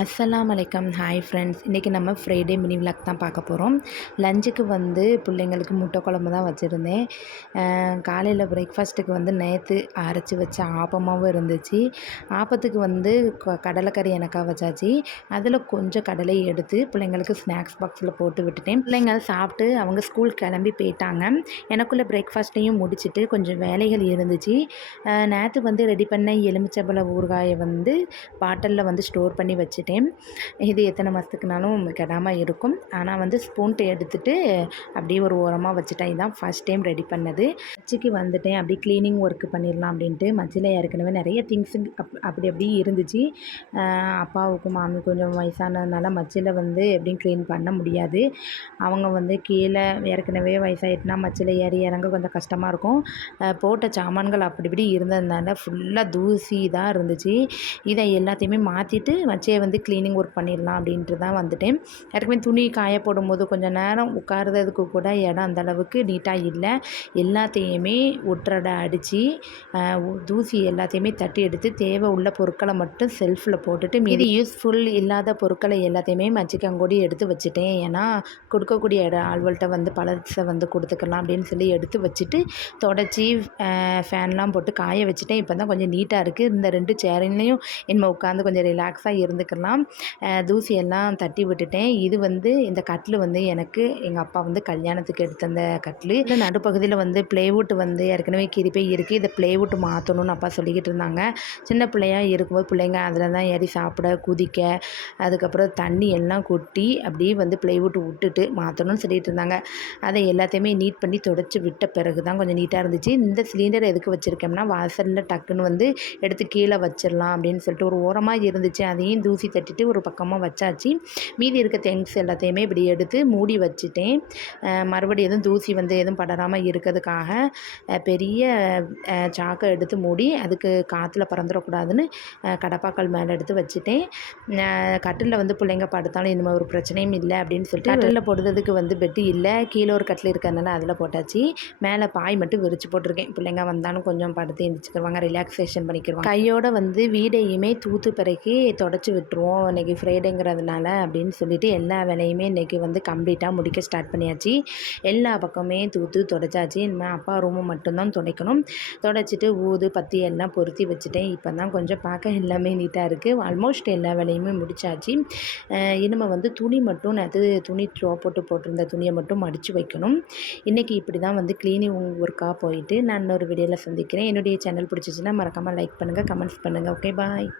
அஸ்ஸலாம் வலைக்கம். Hi friends, இன்றைக்கி நம்ம ஃப்ரைடே மினி விளாக் தான் பார்க்க போகிறோம். லஞ்சுக்கு வந்து பிள்ளைங்களுக்கு முட்டை குழம்பு தான் வச்சுருந்தேன். காலையில் பிரேக்ஃபாஸ்ட்டுக்கு வந்து நேற்று அரைச்சி வச்ச ஆப்பமாகவும் இருந்துச்சு. ஆப்பத்துக்கு வந்து கடலைக்கறி எனக்காக வச்சாச்சு. அதில் கொஞ்சம் கடலை எடுத்து பிள்ளைங்களுக்கு ஸ்நாக்ஸ் பாக்ஸில் போட்டு விட்டுட்டேன். பிள்ளைங்க சாப்பிட்டு அவங்க ஸ்கூல் கிளம்பி போயிட்டாங்க. எனக்குள்ளே பிரேக்ஃபாஸ்ட்டையும் முடிச்சுட்டு கொஞ்சம் வேலைகள் இருந்துச்சு. நேற்று வந்து ரெடி பண்ண எலுமிச்சம்பழ ஊறுகாயை வந்து பாட்டிலில் வந்து ஸ்டோர் பண்ணி வச்சுட்டேன். இது எத்தனை மாதத்துக்குனாலும் கெடாமல் இருக்கும். ஆனால் வந்து ஸ்பூன்ட்டு எடுத்துகிட்டு அப்படியே ஒரு ஓரமாக வச்சுட்டேன். இதுதான் ஃபஸ்ட் டைம் ரெடி பண்ணது. மச்சிக்கு வந்துட்டேன், அப்படி க்ளீனிங் ஒர்க்கு பண்ணிடலாம் அப்படின்ட்டு. மச்சில் ஏற்கனவே நிறைய திங்ஸு அப்படி இருந்துச்சு. அப்பாவுக்கும் மாமி கொஞ்சம் வயசானதுனால மச்சில் வந்து எப்படியும் க்ளீன் பண்ண முடியாது. அவங்க வந்து கீழே ஏற்கனவே வயசாகிட்டுனா மச்சில் ஏறி இறங்க கொஞ்சம் கஷ்டமாக இருக்கும். போட்ட சாமான்கள் அப்படி இப்படி இருந்ததுனால ஃபுல்லாக தூசி தான் இருந்துச்சு. இதை எல்லாத்தையுமே மாற்றிட்டு மச்சியை வந்து க்ளீனிங் ஒர்க் பண்ணிடலாம் அப்படின்ட்டு தான் வந்துட்டேன். ஏற்கனவே துணி காய போடும்போது கொஞ்சம் நேரம் உட்கார்றதுக்கு கூட இடம் அந்தளவுக்கு நீட்டாக இல்லை. எல்லாத்தையுமே ஒற்றடை அடித்து தூசி எல்லாத்தையுமே தட்டி எடுத்து தேவை உள்ள பொருட்களை மட்டும் செல்ஃபில் போட்டுட்டு மீதி யூஸ்ஃபுல் இல்லாத பொருட்களை எல்லாத்தையுமே மச்சிக்கங்கூடி எடுத்து வச்சுட்டேன். ஏன்னா கொடுக்கக்கூடிய ஆள்கள்கிட்ட வந்து பழசை வந்து கொடுத்துக்கலாம் அப்படின்னு சொல்லி எடுத்து வச்சுட்டு தொடச்சி ஃபேன்லாம் போட்டு காய வச்சுட்டேன். இப்போ தான் கொஞ்சம் நீட்டாக இருக்குது. இந்த 2 சேரிலையும் என்ன உட்காந்து கொஞ்சம் ரிலாக்ஸாக இருந்துக்கலாம். தூசியெல்லாம் தட்டி விட்டுட்டேன். இது வந்து இந்த கட்டில் வந்து எனக்கு எங்கள் அப்பா வந்து கல்யாணத்துக்கு எடுத்த அந்த கட்டில். இந்த நடுப்பகுதியில் வந்து ப்ளேவுட் வந்து ஏற்கனவே கிரிப்பை இருக்குது. இதை ப்ளேவுட் மாற்றணும்னு அப்பா சொல்லிக்கிட்டு இருந்தாங்க. சின்ன பிள்ளையாக இருக்கும்போது பிள்ளைங்க அதில் தான் ஏறி சாப்பிட குதிக்க, அதுக்கப்புறம் தண்ணி எல்லாம் கொட்டி அப்படியே வந்து ப்ளேவுட் விட்டுட்டு மாற்றணும்னு சொல்லிட்டு இருந்தாங்க. அதை எல்லாத்தையுமே நீட் பண்ணி தொடச்சி விட்ட பிறகு தான் கொஞ்சம் நீட்டாக இருந்துச்சு. இந்த சிலிண்டர் எதுக்கு வச்சுருக்கோம்னா வாசலில் டக்குன்னு வந்து எடுத்து கீழே வச்சிடலாம் அப்படின்னு சொல்லிட்டு ஒரு ஓரமாக இருந்துச்சு. அதையும் தூசி தட்டிட்டு ஒரு பக்கமாக வச்சாச்சு. மீதி இருக்க திங்ஸ் எல்லாத்தையுமே இப்படி எடுத்து மூடி வச்சுட்டேன். மறுபடியும் எதுவும் தூசி வந்து எதுவும் படராமல் இருக்கிறதுக்காக பெரிய சாக்கை எடுத்து மூடி அதுக்கு காற்றுல பறந்துடக்கூடாதுன்னு கடப்பாக்கள் மேலே எடுத்து வச்சுட்டேன். கட்டிலில் வந்து பிள்ளைங்க படுத்தாலும் இனிமேல் ஒரு பிரச்சனையும் இல்லை அப்படின்னு சொல்லிட்டு கட்டிலில் போடுறதுக்கு வந்து பெட்டு இல்லை. கீழே ஒரு கட்டில் இருக்கிறதுனால அதில் போட்டாச்சு. மேலே பாய் மட்டும் விரித்து போட்டிருக்கேன். பிள்ளைங்க வந்தாலும் கொஞ்சம் படுத்து எழுந்திரிச்சுக்கிடுவாங்க, ரிலாக்ஸேஷன் பண்ணிக்கிடுவாங்க. கையோடு வந்து வீடையுமே தூத்து பிறக்கி தொடச்சி விட்டுருவோம் இன்றைக்கி ஃப்ரைடேங்கிறதுனால அப்படின்னு சொல்லிட்டு எல்லா வேலையுமே இன்றைக்கி வந்து கம்ப்ளீட்டாக முடிக்க ஸ்டார்ட் பண்ணியாச்சு. எல்லா பக்கமே தூத்து தொடச்சாச்சு. இனிமேல் அப்பா ரூமு மட்டும்தான் துடைக்கணும். துடைச்சிட்டு ஊது பத்தி எல்லாம் பொருத்தி வச்சுட்டேன். இப்போ தான் கொஞ்சம் பார்க்க எல்லாமே நீட்டாக இருக்குது. ஆல்மோஸ்ட் எல்லா வேலையுமே முடிச்சாச்சு. இனிமேல் வந்து துணி மட்டும் துணி போட்டிருந்த துணியை மட்டும் மடித்து வைக்கணும். இன்றைக்கி இப்படி தான் வந்து க்ளீனிங் ஒர்க்காக போயிட்டு நான் இன்னொரு வீடியோவில் சந்திக்கிறேன். என்னுடைய சேனல் பிடிச்சிச்சின்னா மறக்காமல் லைக் பண்ணுங்கள், கமெண்ட்ஸ் பண்ணுங்கள். ஓகே, பாய்.